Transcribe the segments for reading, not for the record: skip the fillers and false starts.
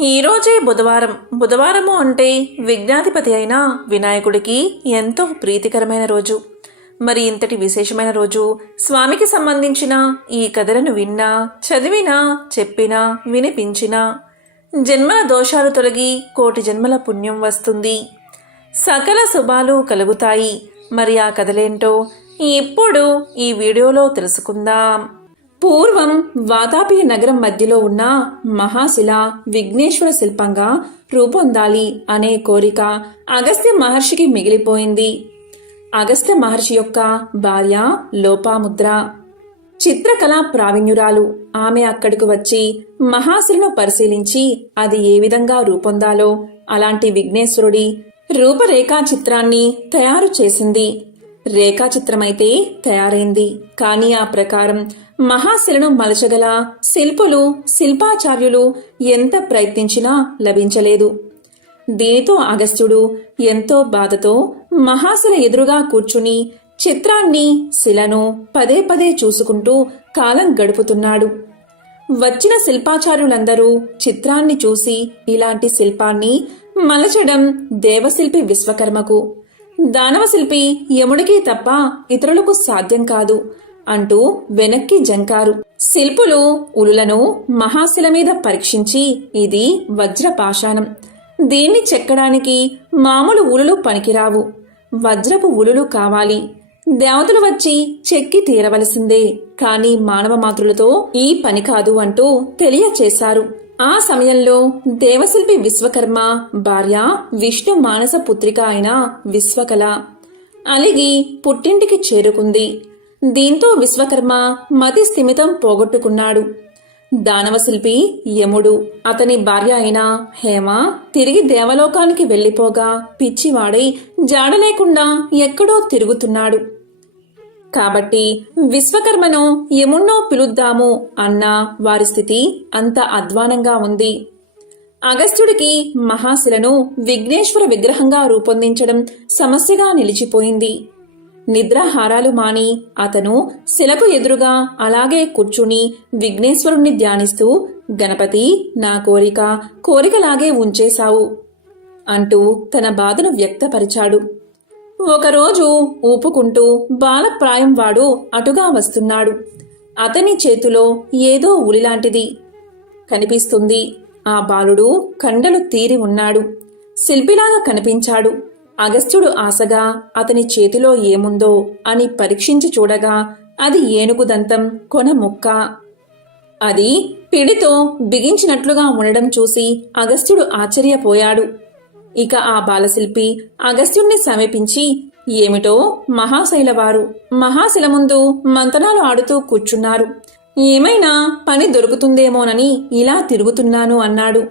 ఈరోజే బుధవారము అంటే విఘ్నాధిపతి అయిన వినాయకుడికి ఎంతో ప్రీతికరమైన రోజు. మరి ఇంతటి విశేషమైన రోజు స్వామికి సంబంధించిన ఈ కథలను విన్నా, చదివినా, చెప్పినా, వినిపించినా జన్మల దోషాలు తొలగి కోటి జన్మల పుణ్యం వస్తుంది, సకల శుభాలు కలుగుతాయి. మరి ఆ కథలేంటో ఇప్పుడు ఈ వీడియోలో తెలుసుకుందాం. పూర్వం వాతాపి నగరం మధ్యలో ఉన్న మహాశిల విఘ్నేశ్వర శిల్పంగా రూపొందాలి అనే కోరిక అగస్త్య మహర్షికి మిగిలిపోయింది. అగస్త్య మహర్షి యొక్క భార్య లోపాముద్ర చిత్రకళా ప్రావీణ్యురాలు. ఆమె అక్కడికి వచ్చి మహాశిలను పరిశీలించి అది ఏ విధంగా రూపొందాలో అలాంటి విఘ్నేశ్వరుడి రూపరేఖా చిత్రాన్ని తయారు చేసింది. రేఖాచిత్రమైతే తయారైంది, కానీ ఆ ప్రకారం మహాశిలను మలచగల శిల్పులు, శిల్పాచార్యులు ఎంత ప్రయత్నించినా లభించలేదు. దీనితో అగస్త్యుడు ఎంతో బాధతో మహాశిల ఎదురుగా కూర్చుని చిత్రాన్ని, శిలను పదే పదే చూసుకుంటూ కాలం గడుపుతున్నాడు. వచ్చిన శిల్పాచార్యులందరూ చిత్రాన్ని చూసి ఇలాంటి శిల్పాన్ని మలచడం దేవశిల్పి విశ్వకర్మకు, దానవశిల్పి యముడికి తప్ప ఇతరులకు సాధ్యం కాదు అంటూ వెనక్కి జంకారు. శిల్పులు ఉలులను మహాశిల మీద పరీక్షించి ఇది వజ్రపాషాణం, దీన్ని చెక్కడానికి మామూలు ఉలులు పనికిరావు, వజ్రపు ఉలులు కావాలి, దేవతలు వచ్చి చెక్కి తీరవలసిందే, కాని మానవ మాతృలతో ఈ పని కాదు అంటూ తెలియచేశారు. ఆ సమయంలో దేవశిల్పి విశ్వకర్మ భార్య విష్ణు మానస పుత్రిక అయిన విశ్వకళ అలిగి పుట్టింటికి చేరుకుంది. దీంతో విశ్వకర్మ మతి స్థిమితం పోగొట్టుకున్నాడు. దానవశిల్పి యముడు, అతని భార్య అయిన హేమ తిరిగి దేవలోకానికి వెళ్లిపోగా పిచ్చివాడై జాడలేకుండా ఎక్కడో తిరుగుతున్నాడు. కాబట్టి విశ్వకర్మను యముణ్ణో పిలుద్దాము అన్న వారి స్థితి అంత అధ్వానంగా ఉంది. అగస్త్యుడికి మహాశిలను విఘ్నేశ్వర విగ్రహంగా రూపొందించడం సమస్యగా నిలిచిపోయింది. నిద్రాహారాలు మాని అతను శిలకు ఎదురుగా అలాగే కూర్చుని విఘ్నేశ్వరుణ్ణి ధ్యానిస్తూ, గణపతి, నా కోరికలాగే ఉంచేశావు అంటూ తన బాధను వ్యక్తపరిచాడు. ఒకరోజు ఊపుకుంటూ బాలప్రాయం వాడు అటుగా వస్తున్నాడు. అతని చేతిలో ఏదో ఉలిలాంటిది కనిపిస్తుంది. ఆ బాలుడు కండలు తీరి ఉన్నాడు, శిల్పిలాగా కనిపించాడు. అగస్త్యుడు ఆశగా అతని చేతిలో ఏముందో అని పరీక్షించి చూడగా అది ఏనుగుదంతం కొన ముక్క. అది పిడితో బిగించినట్లుగా ఉండడం చూసి అగస్త్యుడు ఆశ్చర్యపోయాడు. ఇక ఆ బాలశిల్పి అగస్త్యుణ్ణి సమీపించి, ఏమిటో మహాశైలవారు మహాశిల ముందు మంతనాలు ఆడుతూ కూర్చున్నారు, ఏమైనా పని దొరుకుతుందేమోనని ఇలా తిరుగుతున్నాను అన్నాడు.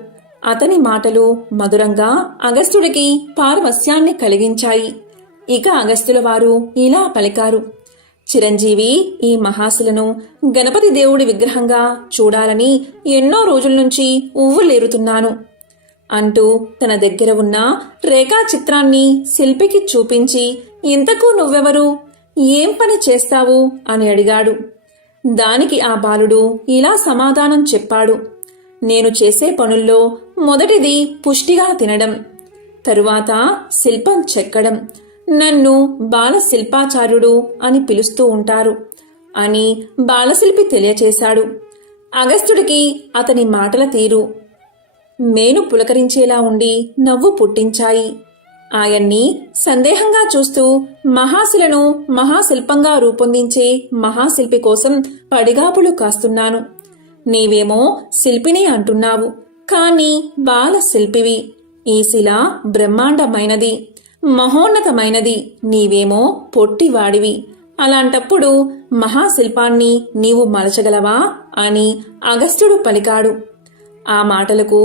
అతని మాటలు మధురంగా అగస్త్యుడికి పారవస్యాన్ని కలిగించాయి. ఇక అగస్త్యుల వారు ఇలా పలికారు, చిరంజీవి, ఈ మహాశిలను గణపతి దేవుడి విగ్రహంగా చూడాలని ఎన్నో రోజుల నుంచి ఉవ్వులేరుతున్నాను అంటూ తన దగ్గర ఉన్న రేఖాచిత్రాన్ని శిల్పికి చూపించి, ఇంతకు నువ్వెవరు, ఏం పని చేస్తావు అని అడిగాడు. దానికి ఆ బాలుడు ఇలా సమాధానం చెప్పాడు, నేను చేసే పనుల్లో మొదటిది పుష్టిగా తినడం, తరువాత శిల్పం చెక్కడం, నన్ను బాల శిల్పాచార్యుడు అని పిలుస్తూ ఉంటారు అని బాలశిల్పి తెలియచేశాడు. అగస్త్యుడికి అతని మాటల తీరు మేను పులకరించేలా ఉండి నవ్వు పుట్టించాయి. ఆయన్ని సందేహంగా చూస్తూ, మహాశిలను మహాశిల్పంగా రూపొందించే మహాశిల్పి కోసం పడిగాపులు కాస్తున్నాను. నీవేమో శిల్పిని అంటున్నావు, కాని బాల శిల్పివి. ఈ శిల బ్రహ్మాండమైనది, మహోన్నతమైనది, నీవేమో పొట్టివాడివి. అలాంటప్పుడు మహాశిల్పాన్ని నీవు మలచగలవా అని అగస్త్యుడు పలికాడు. ఆ మాటలకు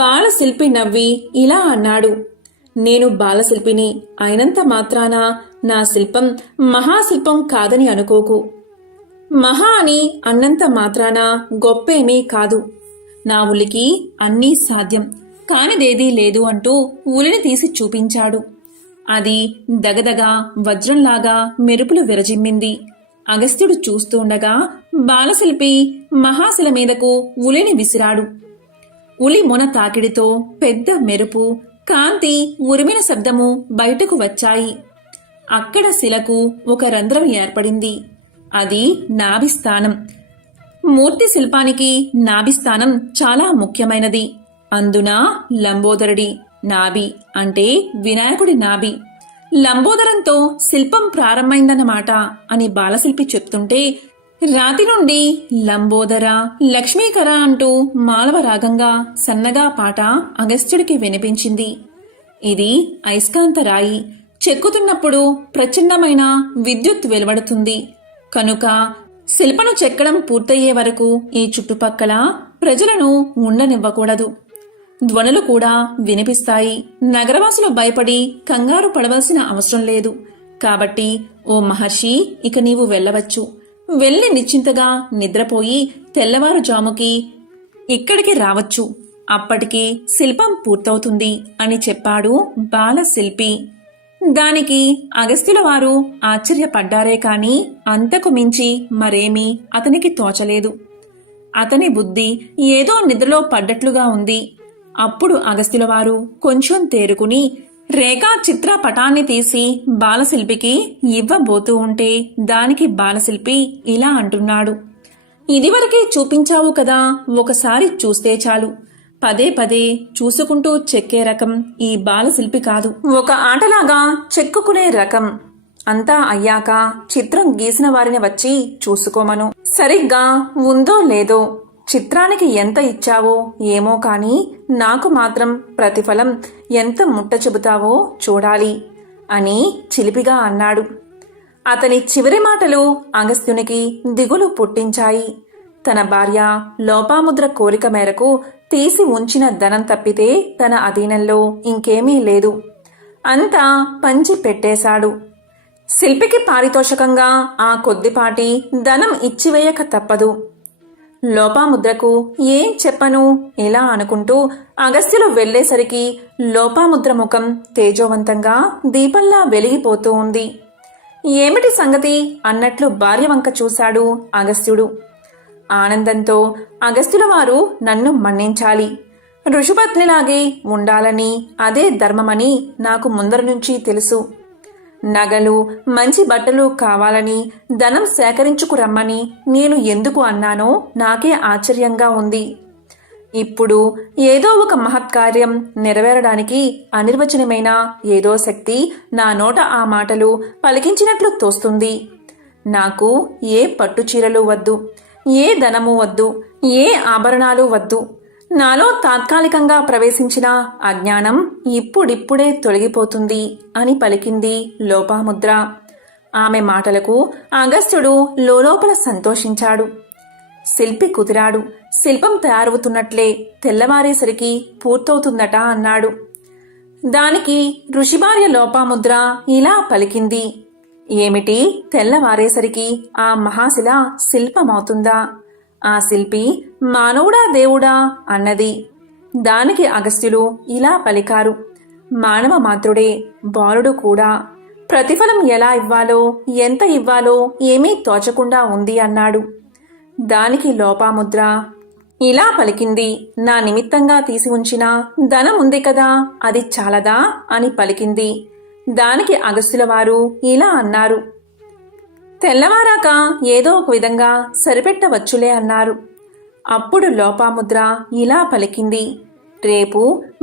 బాలశిల్పి నవ్వి ఇలా అన్నాడు, నేను బాలశిల్పిని అయినంత మాత్రాన నా శిల్పం మహాశిల్పం కాదని అనుకోకు. మహా అని అన్నంత మాత్రాన గొప్పేమీ కాదు. నా ఉలికి అన్నీ సాధ్యం, కానిదేదీ లేదు అంటూ ఉలిని తీసి చూపించాడు. అది దగదగా వజ్రంలాగా మెరుపులు విరజిమ్మింది. అగస్త్యుడు చూస్తూ ఉండగా బాలశిల్పి మహాశిల మీదకు ఉలిని విసిరాడు. ఉలి మొన తాకిడితో పెద్ద మెరుపు, కాంతి, ఉరిమిన శబ్దము బయటకు వచ్చాయి. అక్కడ శిలకు ఒక రంధ్రం ఏర్పడింది. అది నాభిస్థానం. మూర్తి శిల్పానికి నాభిస్థానం చాలా ముఖ్యమైనది. అందున లంబోదరుడి నాభి అంటే వినాయకుడి నాభి. లంబోదరంతో శిల్పం ప్రారంభమైందన్నమాట అని బాలశిల్పి చెప్తుంటే రాతి నుండి లంబోదర లక్ష్మీకర అంటూ మాలవ రాగంగా సన్నగా పాట అగస్త్యుడికి వినిపించింది. ఇది అయస్కాంత రాయి. చెక్కుతున్నప్పుడు ప్రచండమైన విద్యుత్ వెలువడుతుంది. కనుక శిల్పను చెక్కడం పూర్తయ్యే వరకు ఈ చుట్టుపక్కల ప్రజలను ఉండనివ్వకూడదు. ధ్వనులు కూడా వినిపిస్తాయి. నగరవాసులు భయపడి కంగారు పడవలసిన అవసరం లేదు. కాబట్టి ఓ మహర్షి, ఇక నీవు వెళ్ళవచ్చు. వెళ్ళి నిశ్చింతగా నిద్రపోయి తెల్లవారుజాముకి ఇక్కడికి రావచ్చు. అప్పటికి శిల్పం పూర్తవుతుంది అని చెప్పాడు బాలశిల్పి. దానికి అగస్త్యుల వారు ఆశ్చర్యపడ్డారే కాని అంతకు మించి మరేమీ అతనికి తోచలేదు. అతని బుద్ధి ఏదో నిద్రలో పడ్డట్లుగా ఉంది. అప్పుడు అగస్త్యుల వారు కొంచెం తేరుకుని రేఖా చిత్ర పటాన్ని తీసి బాలశిల్పికి ఇవ్వబోతూ ఉంటే దానికి బాలశిల్పి ఇలా అంటున్నాడు. ఇదివరకే చూపించావు కదా, ఒకసారి చూస్తే చాలు. పదే పదే చూసుకుంటూ చెక్కే రకం ఈ బాలశిల్పి కాదు. ఒక ఆటలాగా చెక్కుకునే రకం. అంతా అయ్యాక చిత్రం గీసిన వారిని వచ్చి చూసుకోమను. సరిగ్గా ఉందో లేదో, చిత్రానికి ఎంత ఇచ్చావో ఏమో కాని నాకు మాత్రం ప్రతిఫలం ఎంత ముట్ట చెబుతావో చూడాలి అని చిలిపిగా అన్నాడు. అతని చివరి మాటలు అగస్త్యునికి దిగులు పుట్టించాయి. తన భార్య లోపాముద్ర కోరిక మేరకు తీసి ఉంచిన ధనం తప్పితే తన అధీనంలో ఇంకేమీ లేదు. అంతా పంచి పెట్టేశాడు. శిల్పికి పారితోషకంగా ఆ కొద్దిపాటి ధనం ఇచ్చివేయక తప్పదు. లోపాముద్రకు ఏం చెప్పను ఇలా అనుకుంటూ అగస్త్యులు వెళ్లేసరికి లోపాముద్ర ముఖం తేజోవంతంగా దీపంలా వెలిగిపోతూ ఉంది. ఏమిటి సంగతి అన్నట్లు భార్య వంక చూశాడు అగస్త్యుడు. ఆనందంతో, అగస్త్యుల వారు నన్ను మన్నించాలి, ఋషిపత్నిలాగే ఉండాలని, అదే ధర్మమని నాకు ముందర నుంచి తెలుసు. నగలు, మంచి బట్టలు కావాలని, ధనం సేకరించుకురమ్మని నేను ఎందుకు అన్నానో నాకే ఆశ్చర్యంగా ఉంది. ఇప్పుడు ఏదో ఒక మహత్కార్యం నెరవేరడానికి అనిర్వచనమైన ఏదో శక్తి నా నోట ఆ మాటలు పలికించినట్లు తోస్తుంది. నాకు ఏ పట్టుచీరలు వద్దు, ఏ ధనము వద్దు, ఏ ఆభరణాలు వద్దు. నాలో తాత్కాలికంగా ప్రవేశించిన అజ్ఞానం ఇప్పుడిప్పుడే తొలగిపోతుంది అని పలికింది లోపాముద్ర. ఆమె మాటలకు అగస్త్యుడు లోలోపల సంతోషించాడు. శిల్పి కుదిరాడు. శిల్పం తయారవుతున్నట్లే తెల్లవారేసరికి పూర్తవుతుందట అన్నాడు. దానికి ఋషిభార్య లోపాముద్ర ఇలా పలికింది. ఏమిటి, తెల్లవారేసరికి ఆ మహాశిల శిల్పమవుతుందా? ఆ శిల్పి మానవుడా దేవుడా అన్నది. దానికి అగస్త్యులు ఇలా పలికారు. మానవ మాత్రుడే, బాలుడు కూడా. ప్రతిఫలం ఎలా ఇవ్వాలో, ఎంత ఇవ్వాలో ఏమీ తోచకుండా ఉంది అన్నాడు. దానికి లోపాముద్ర ఇలా పలికింది. నా నిమిత్తంగా తీసి ఉంచిన ధనం ఉంది కదా, అది చాలదా అని పలికింది. దానికి అగస్త్యుల వారు ఇలా అన్నారు. తెల్లవారాక ఏదో ఒక విధంగా సరిపెట్టవచ్చులే అన్నారు. అప్పుడు లోపాముద్ర ఇలా పలికింది. రేపు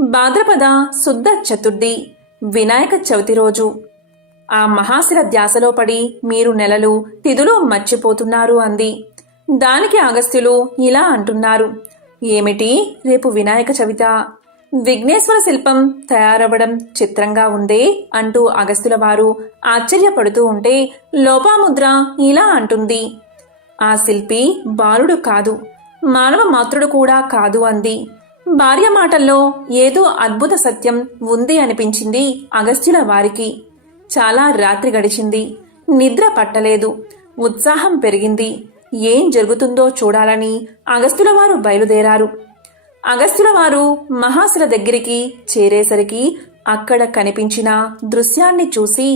భాద్రపద శుద్ధ చతుర్థి, వినాయక చవితి రోజు. ఆ మహాశిల ధ్యాసలో పడి మీరు నెలలు తిథులు మర్చిపోతున్నారు అంది. దానికి అగస్త్యులు ఇలా అంటున్నారు. ఏమిటి, రేపు వినాయక చవిత? విఘ్నేశ్వర శిల్పం తయారవ్వడం చిత్రంగా ఉందే అంటూ అగస్త్యుల వారు ఆశ్చర్యపడుతూ ఉంటే లోపాముద్ర ఇలా అంటుంది. ఆ శిల్పి బాలుడు కాదు, మానవ మాతృడు కూడా కాదు అంది. భార్య మాటల్లో ఏదో అద్భుత సత్యం ఉంది అనిపించింది అగస్త్యుల వారికి. చాలా రాత్రి గడిచింది. నిద్ర పట్టలేదు. ఉత్సాహం పెరిగింది. ఏం జరుగుతుందో చూడాలని అగస్త్యుల వారు బయలుదేరారు. అగస్త్యుల వారు మహాశిల దగ్గరికి చేరేసరికి అక్కడ కనిపించిన దృశ్యాన్ని చూసి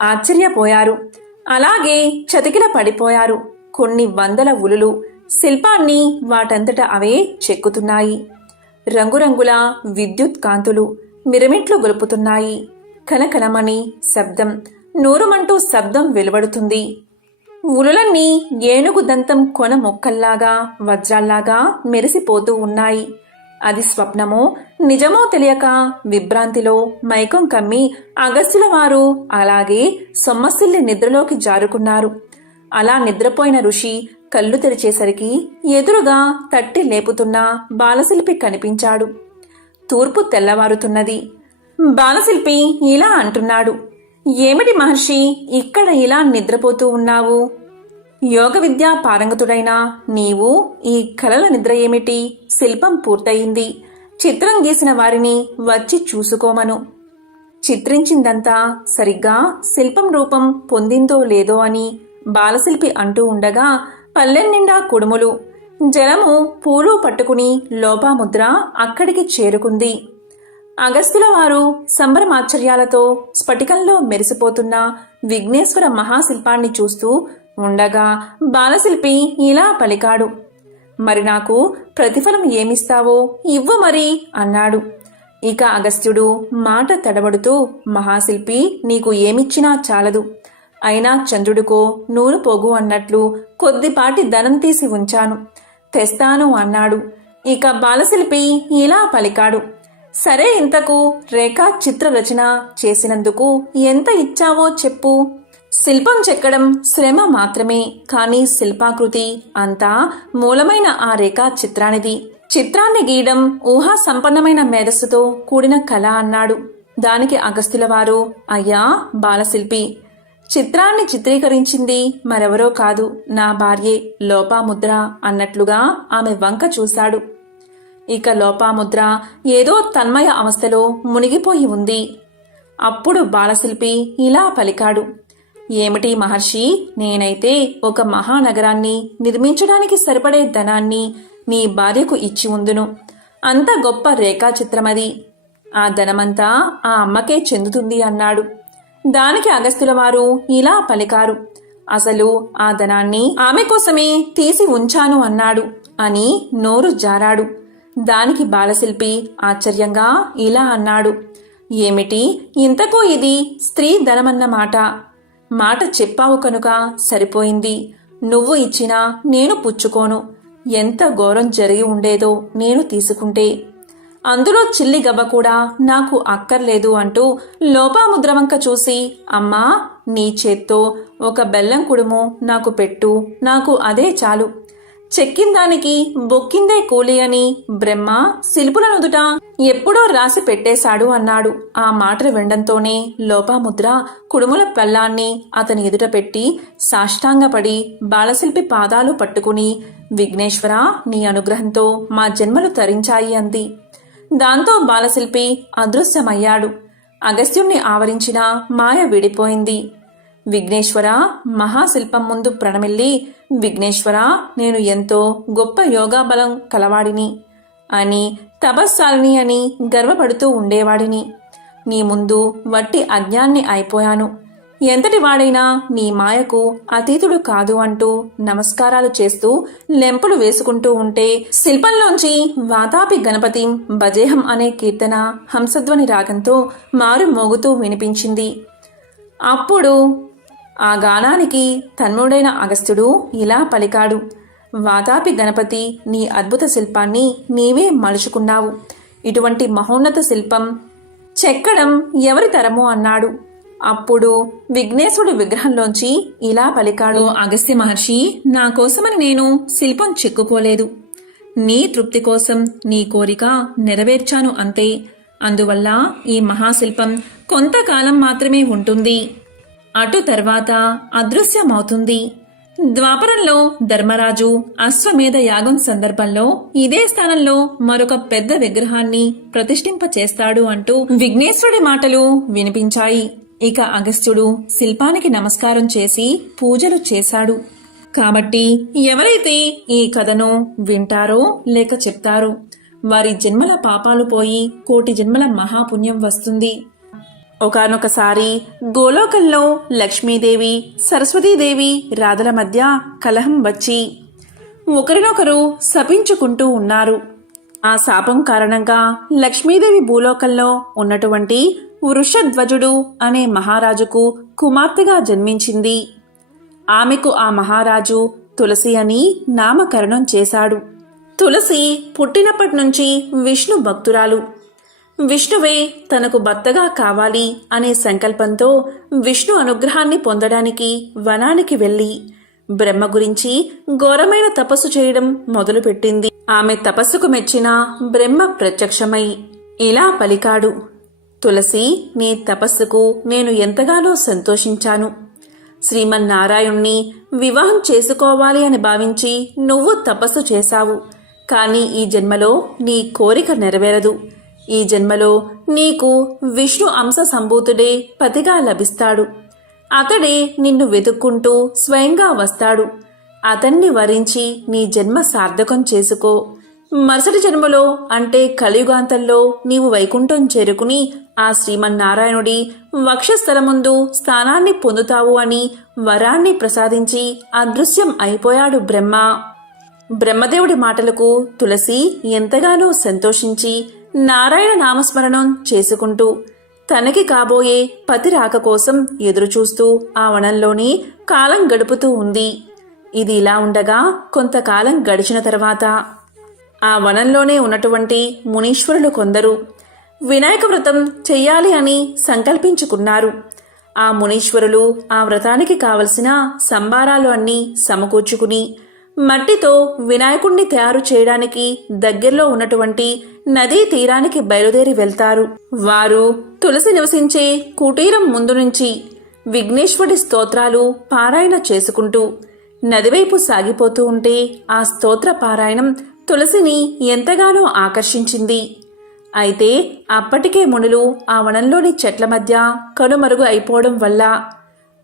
ఆశ్చర్యపోయారు. అలాగే చతికిల పడిపోయారు. కొన్ని వందల ఉలులు శిల్పాన్ని వాటంతట అవే చెక్కుతున్నాయి. రంగురంగుల విద్యుత్ కాంతులు మిరమిట్లు గొలుపుతున్నాయి. కలకలమని శబ్దం, నూరుమంటూ శబ్దం వెలువడుతుంది. ఉలులన్నీ ఏనుగు దంతం కొన మొక్కల్లాగా వజ్రాల్లాగా మెరిసిపోతూ ఉన్నాయి. అది స్వప్నమో నిజమో తెలియక విభ్రాంతిలో మైకం కమ్మి అగస్త్యుల వారు అలాగే సొమ్మసిల్లి నిద్రలోకి జారుకున్నారు. అలా నిద్రపోయిన ఋషి కళ్ళు తెరిచేసరికి ఎదురుగా తట్టి లేపుతున్న బాలశిల్పి కనిపించాడు. తూర్పు తెల్లవారుతున్నది. బాలశిల్పి ఇలా అంటున్నాడు, ఏమిటి మహర్షి, ఇక్కడ ఇలా నిద్రపోతూ ఉన్నావు? యోగ విద్యా పారంగతుడైన నీవు ఈ కలల నిద్ర ఏమిటి? శిల్పం పూర్తయింది. చిత్రం గీసిన వారిని వచ్చి చూసుకోమను. చిత్రించిందంతా సరిగ్గా శిల్పం రూపం పొందిందో లేదో అని బాలశిల్పి అంటూ ఉండగా పల్లెం నిండా కుడుములు, జలము, పూలు పట్టుకుని లోపాముద్ర అక్కడికి చేరుకుంది. అగస్త్యుల వారు సంబరమాశ్చర్యాలతో స్ఫటికంలో మెరిసిపోతున్న విఘ్నేశ్వర మహాశిల్పాన్ని చూస్తూ ఉండగా బాలశిల్పి ఇలా పలికాడు, మరి నాకు ప్రతిఫలం ఏమిస్తావో ఇవ్వు మరి అన్నాడు. ఇక అగస్త్యుడు మాట తడబడుతూ, మహాశిల్పి నీకు ఏమిచ్చినా చాలదు. అయినా చంద్రుడికో నూలు పోగు అన్నట్లు కొద్దిపాటి ధనం తీసి ఉంచాను, తెస్తాను అన్నాడు. ఇక బాలశిల్పి ఇలా పలికాడు, సరే, ఇంతకు రేఖా చిత్ర రచన చేసినందుకు ఎంత ఇచ్చావో చెప్పు. శిల్పం చెక్కడం శ్రమ మాత్రమే, కానీ శిల్పాకృతి అంతా మూలమైన ఆ రేఖా చిత్రానిది. చిత్రాన్ని గీయడం ఊహా సంపన్నమైన మేధస్సుతో కూడిన కళ అన్నాడు. దానికి అగస్త్యుల వారు, అయ్యా బాలశిల్పి, చిత్రాన్ని చిత్రీకరించింది మరెవరో కాదు, నా భార్యే లోపాముద్ర అన్నట్లుగా ఆమె వంక చూశాడు. ఇక లోపాముద్ర ఏదో తన్మయ అవస్థలో మునిగిపోయి ఉంది. అప్పుడు బాలశిల్పి ఇలా పలికాడు, ఏమిటి మహర్షి, నేనైతే ఒక మహానగరాన్ని నిర్మించడానికి సరిపడే ధనాన్ని నీ భార్యకు ఇచ్చి ఉందును. అంత గొప్ప రేఖాచిత్రమది. ఆ ధనమంతా ఆ అమ్మకే చెందుతుంది అన్నాడు. దానికి అగస్త్యుల వారు ఇలా పలికారు, అసలు ఆ ధనాన్ని ఆమె కోసమే తీసి ఉంచాను అన్నాడు అని నోరు జారాడు. దానికి బాలశిల్పి ఆశ్చర్యంగా ఇలా అన్నాడు, ఏమిటి, ఇంతకు ఇది స్త్రీ ధనమన్నమాట. మాట చెప్పావు కనుక సరిపోయింది. నువ్వు ఇచ్చినా నేను పుచ్చుకోను. ఎంత ఘోరం జరిగి ఉండేదో నేను తీసుకుంటే. అందులో చిల్లి గవ్వ కూడా నాకు అక్కర్లేదు అంటూ లోపాముద్ర వంక చూసి, అమ్మా, నీ చేత్తో ఒక బెల్లం కుడుము నాకు పెట్టు, నాకు అదే చాలు. చెక్కిందానికి బొక్కిందే కూలి అని బ్రహ్మ శిల్పుల నుదుట ఎప్పుడో రాసి పెట్టేశాడు అన్నాడు. ఆ మాటలు వినడంతోనే లోపాముద్ర కుడుముల పల్లాన్ని అతని ఎదుట పెట్టి సాష్టాంగపడి బాలశిల్పి పాదాలు పట్టుకుని, విఘ్నేశ్వర, నీ అనుగ్రహంతో మా జన్మలు తరించాయి అంది. దాంతో బాలశిల్పి అదృశ్యమయ్యాడు. అగస్త్యుణ్ణి ఆవరించిన మాయ విడిపోయింది. విఘ్నేశ్వర మహాశిల్పం ముందు ప్రణమిల్లి, విఘ్నేశ్వర, నేను ఎంతో గొప్ప యోగాబలం కలవాడిని అని, తపస్సాలిని అని గర్వపడుతూ ఉండేవాడిని. నీ ముందు వట్టి అజ్ఞాన్ని అయిపోయాను. ఎంతటి వాడైనా నీ మాయకు అతీతుడు కాదు అంటూ నమస్కారాలు చేస్తూ లెంపులు వేసుకుంటూ ఉంటే శిల్పంలోంచి వాతాపి గణపతి భజేహం అనే కీర్తన హంసధ్వని రాగంతో మారు మోగుతూ వినిపించింది. అప్పుడు ఆ గానానికి తన్మయుడైన అగస్త్యుడు ఇలా పలికాడు, వాతాపి గణపతి, నీ అద్భుత శిల్పాన్ని నీవే మలుచుకున్నావు. ఇటువంటి మహోన్నత శిల్పం చెక్కడం ఎవరి తరమో అన్నాడు. అప్పుడు విఘ్నేశుడి విగ్రహంలోంచి ఇలా పలికాడు, అగస్త్య మహర్షి, నా కోసమని నేను శిల్పం చెక్కుకోలేదు. నీ తృప్తి కోసం నీ కోరిక నెరవేర్చాను అంతే. అందువల్ల ఈ మహాశిల్పం కొంతకాలం మాత్రమే ఉంటుంది. అటు తర్వాత అదృశ్యమవుతుంది. ద్వాపరంలో ధర్మరాజు అశ్వమేధ యాగం సందర్భంలో ఇదే స్థానంలో మరొక పెద్ద విగ్రహాన్ని ప్రతిష్ఠింపచేస్తాడు అంటూ విఘ్నేశ్వరుడి మాటలు వినిపించాయి. ఇక అగస్త్యుడు శిల్పానికి నమస్కారం చేసి పూజలు చేశాడు. కాబట్టి ఎవరైతే ఈ కథను వింటారో లేక చెప్తారో వారి జన్మల పాపాలు పోయి కోటి జన్మల మహాపుణ్యం వస్తుంది. ఒకానొకసారి గోలోకంలో లక్ష్మీదేవి, సరస్వతీదేవి రాధల మధ్య కలహం వచ్చి ఒకరినొకరు శపించుకుంటూ ఉన్నారు. ఆ శాపం కారణంగా లక్ష్మీదేవి భూలోకంలో ఉన్నటువంటి వృషధ్వజుడు అనే మహారాజుకు కుమార్తెగా జన్మించింది. ఆమెకు ఆ మహారాజు తులసి అని నామకరణం చేశాడు. తులసి పుట్టినప్పటి నుంచి విష్ణు భక్తురాలు. విష్ణువే తనకు భర్తగా కావాలి అనే సంకల్పంతో విష్ణు అనుగ్రహాన్ని పొందడానికి వనానికి వెళ్ళి బ్రహ్మ గురించి ఘోరమైన తపస్సు చేయడం మొదలుపెట్టింది. ఆమె తపస్సుకు మెచ్చిన బ్రహ్మ ప్రత్యక్షమై ఇలా పలికాడు, తులసి, నీ తపస్సుకు నేను ఎంతగానో సంతోషించాను. శ్రీమన్నారాయణ్ణి వివాహం చేసుకోవాలి అని భావించి నువ్వు తపస్సు చేశావు. కానీ ఈ జన్మలో నీ కోరిక నెరవేరదు. ఈ జన్మలో నీకు విష్ణు అంశ సంభూతుడే పతిగా లభిస్తాడు. అతడే నిన్ను వెతుక్కుంటూ స్వయంగా వస్తాడు. అతన్ని వరించి నీ జన్మ సార్థకం చేసుకో. మరుసటి జన్మలో అంటే కలియుగాంతంలో నీవు వైకుంఠం చేరుకుని ఆ శ్రీమన్నారాయణుడి వక్షస్థలముందు స్థానాన్ని పొందుతావు అని వరాన్ని ప్రసాదించి అదృశ్యం అయిపోయాడు బ్రహ్మ. బ్రహ్మదేవుడి మాటలకు తులసి ఎంతగానో సంతోషించి నారాయణ నామస్మరణం చేసుకుంటూ తనకి కాబోయే పతి రాక కోసం ఎదురుచూస్తూ ఆ వనంలోనే కాలం గడుపుతూ ఉంది. ఇది ఇలా ఉండగా కొంతకాలం గడిచిన తర్వాత ఆ వనంలోనే ఉన్నటువంటి మునీశ్వరులు కొందరు వినాయక వ్రతం చెయ్యాలి అని సంకల్పించుకున్నారు. ఆ మునీశ్వరులు ఆ వ్రతానికి కావలసిన సంబారాలు అన్నీ సమకూర్చుకుని మట్టితో వినాయకుణ్ణి తయారు చేయడానికి దగ్గరలో ఉన్నటువంటి నదీ తీరానికి బయలుదేరి వెళ్తారు. వారు తులసి నివసించే కుటీరం ముందు నుంచి విఘ్నేశ్వరుడి స్తోత్రాలు పారాయణ చేసుకుంటూ నదివైపు సాగిపోతూ ఉంటే ఆ స్తోత్ర పారాయణం తులసిని ఎంతగానో ఆకర్షించింది. అయితే అప్పటికే మునులు ఆ వనంలోని చెట్ల మధ్య కనుమరుగు అయిపోవడం వల్ల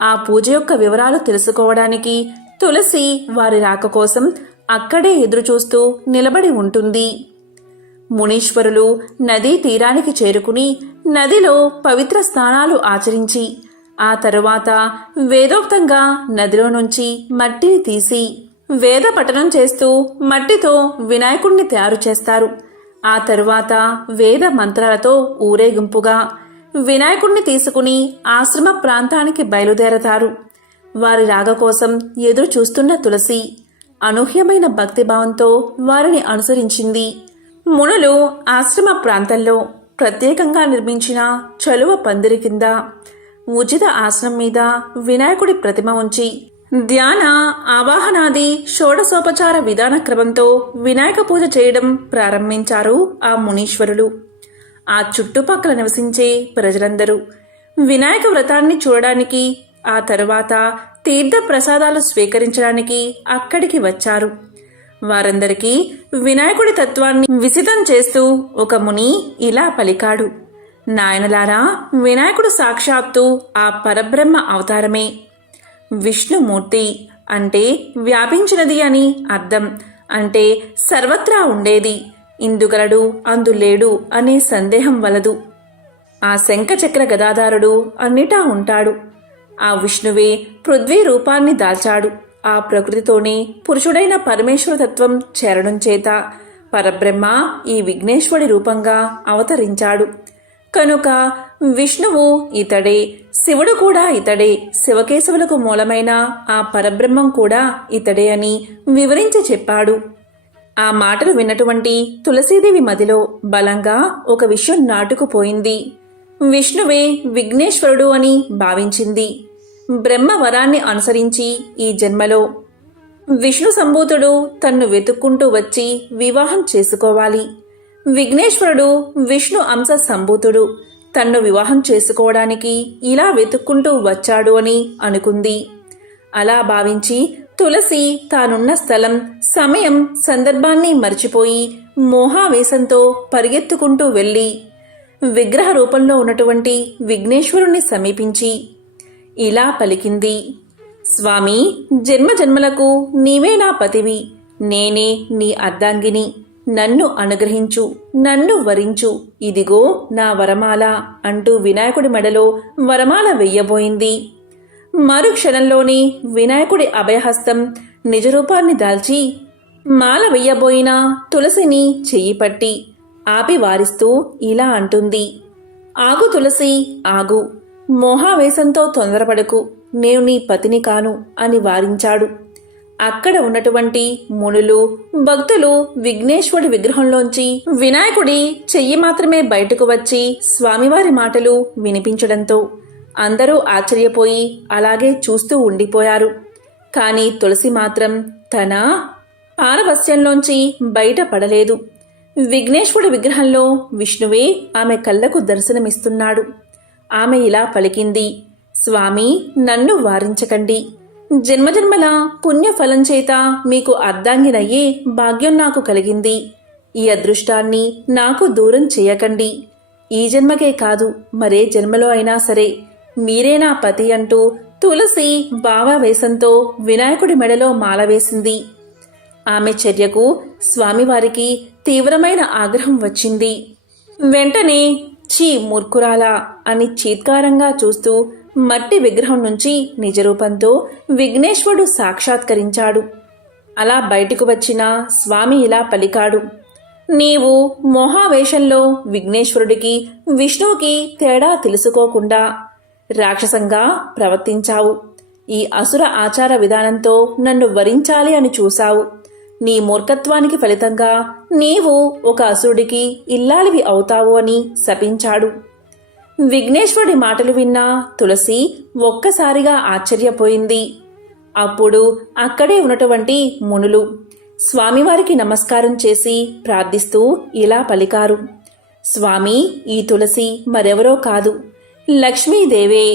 ఆ పూజ యొక్క వివరాలు తెలుసుకోవడానికి తులసి వారి రాక కోసం అక్కడే ఎదురుచూస్తూ నిలబడి ఉంటుంది. మునీశ్వరులు నదీ తీరానికి చేరుకుని నదిలో పవిత్ర స్నానాలు ఆచరించి ఆ తరువాత వేదోక్తంగా నదిలో నుంచి మట్టిని తీసి వేద పఠనం చేస్తూ మట్టితో వినాయకుణ్ణి తయారు చేస్తారు. ఆ తరువాత వేద మంత్రాలతో ఊరేగింపుగా వినాయకుణ్ణి తీసుకుని ఆశ్రమ ప్రాంతానికి బయలుదేరతారు. వారి రాక కోసం ఎదురు చూస్తున్న తులసి అనూహ్యమైన భక్తిభావంతో వారిని అనుసరించింది. మునులు ఆశ్రమ ప్రాంతంలో ప్రత్యేకంగా నిర్మించిన చలువ పందిరి కింద ఉచిత ఆసనం మీద వినాయకుడి ప్రతిమ ఉంచి ధ్యాన ఆవాహనాది షోడశోపచార విధాన క్రమంతో వినాయక పూజ చేయడం ప్రారంభించారు ఆ మునీశ్వరులు. ఆ చుట్టుపక్కల నివసించే ప్రజలందరూ వినాయక వ్రతాన్ని చూడడానికి ఆ తరువాత తీర్థ ప్రసాదాలు స్వీకరించడానికి అక్కడికి వచ్చారు. వారందరికీ వినాయకుడి తత్వాన్ని విసితం చేస్తూ ఒక ముని ఇలా పలికాడు, నాయనలారా, వినాయకుడు సాక్షాత్తు ఆ పరబ్రహ్మ అవతారమే. విష్ణుమూర్తి అంటే వ్యాపించినది అని అర్థం. అంటే సర్వత్రా ఉండేది. ఇందుగలడు అందులేడు అనే సందేహం వలదు. ఆ శంఖచక్ర గదాధారుడు అన్నిటా ఉంటాడు. ఆ విష్ణువే పృథ్వీ రూపాన్ని దాల్చాడు. ఆ ప్రకృతితోనే పురుషుడైన పరమేశ్వర తత్వం చేరడం చేత పరబ్రహ్మ ఈ విఘ్నేశ్వరుడి రూపంగా అవతరించాడు. కనుక విష్ణువు ఇతడే, శివుడు కూడా ఇతడే, శివకేశవులకు మూలమైన ఆ పరబ్రహ్మం కూడా ఇతడే అని వివరించి చెప్పాడు. ఆ మాటలు విన్నటువంటి తులసీదేవి మదిలో బలంగా ఒక విషయం నాటుకుపోయింది. విష్ణువే విఘ్నేశ్వరుడు అని భావించింది. బ్రహ్మ వరాన్ని అనుసరించి ఈ జన్మలో విష్ణు సంభూతుడు తన్ను వెతుక్కుంటూ వచ్చి వివాహం చేసుకోవాలి. విఘ్నేశ్వరుడు విష్ణు అంశ సంభూతుడు తన్ను వివాహం చేసుకోవడానికి ఇలా వెతుక్కుంటూ వచ్చాడు అని అనుకుంది. అలా భావించి తులసి తానున్న స్థలం, సమయం, సందర్భాన్ని మర్చిపోయి మోహావేశంతో పరిగెత్తుకుంటూ వెళ్ళి విగ్రహ రూపంలో ఉన్నటువంటి విఘ్నేశ్వరుణ్ణి సమీపించి ఇలా పలికింది, స్వామి, జన్మజన్మలకు నీవే నా పతివి, నేనే నీ అర్ధాంగిని. నన్ను అనుగ్రహించు, నన్ను వరించు, ఇదిగో నా వరమాల అంటూ వినాయకుడి మెడలో వరమాల వెయ్యబోయింది. మరు క్షణంలోనే వినాయకుడి అభయహస్తం నిజరూపాన్ని దాల్చి మాల వెయ్యబోయిన తులసిని చెయ్యి పట్టి ఆపి వారిస్తూ ఇలా అంటుంది. ఆగు తులసి, ఆగు. మోహావేశంతో తొందరపడకు, నేను నీ పతిని కాను అని వారించాడు. అక్కడ ఉన్నటువంటి మునులు, భక్తులు విఘ్నేశ్వరుడి విగ్రహంలోంచి వినాయకుడి చెయ్యి మాత్రమే బయటకు వచ్చి స్వామివారి మాటలు వినిపించడంతో అందరూ ఆశ్చర్యపోయి అలాగే చూస్తూ ఉండిపోయారు. కాని తులసి మాత్రం తన పారవస్యంలోంచి బయటపడలేదు. విఘ్నేశ్వరుడి విగ్రహంలో విష్ణువే ఆమె కళ్ళకు దర్శనమిస్తున్నాడు. ఆమె ఇలా పలికింది, స్వామి, నన్ను వారించకండి. జన్మజన్మల పుణ్యఫలం చేత మీకు అర్ధాంగినయ్యే భాగ్యం నాకు కలిగింది. ఈ అదృష్టాన్ని నాకు దూరం చేయకండి. ఈ జన్మకే కాదు, మరే జన్మలో అయినా సరే మీరే నా పతి అంటూ తులసి భావావేశంతో వినాయకుడి మెడలో మాల వేసింది. ఆమె చర్యకు స్వామివారికి తీవ్రమైన ఆగ్రహం వచ్చింది. వెంటనే ఛీ మూర్ఖురాలా అని చీత్కారంగా చూస్తూ మట్టి విగ్రహం నుంచి నిజరూపంతో విఘ్నేశ్వరుడు సాక్షాత్కరించాడు. అలా బయటకు వచ్చిన స్వామి ఇలా పలికాడు, నీవు మోహావేశంలో విఘ్నేశ్వరుడికి విష్ణువుకి తేడా తెలుసుకోకుండా రాక్షసంగా ప్రవర్తించావు. ఈ అసుర ఆచార విధానంతో నన్ను వరించాలి అని చూశావు. నీ మూర్ఖత్వానికి ఫలితంగా నీవు ఒక అసురుడికి ఇల్లాలివి అవుతావు అని శపించాడు. విఘ్నేశ్వరుడి మాటలు విన్న తులసి ఒక్కసారిగా ఆశ్చర్యపోయింది. అప్పుడు అక్కడే ఉన్నటువంటి మునులు స్వామివారికి నమస్కారం చేసి ప్రార్థిస్తూ ఇలా పలికారు, స్వామి, ఈ తులసి మరెవరో కాదు, లక్ష్మీదేవే,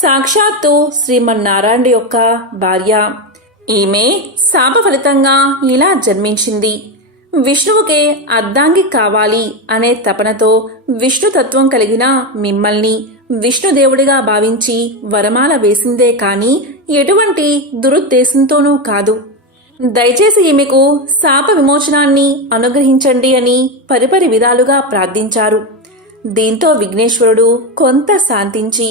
సాక్షాత్తు శ్రీమన్నారాయణుడి యొక్క భార్య. ఈమె శాప ఫలితంగా ఇలా జన్మించింది. విష్ణువుకే అర్ధాంగి కావాలి అనే తపనతో విష్ణుతత్వం కలిగిన మిమ్మల్ని విష్ణుదేవుడిగా భావించి వరమాల వేసిందే కాని ఎటువంటి దురుద్దేశంతోనూ కాదు. దయచేసి ఈమెకు శాప విమోచనాన్ని అనుగ్రహించండి అని పరిపరి విధాలుగా ప్రార్థించారు. దీంతో విఘ్నేశ్వరుడు కొంత శాంతించి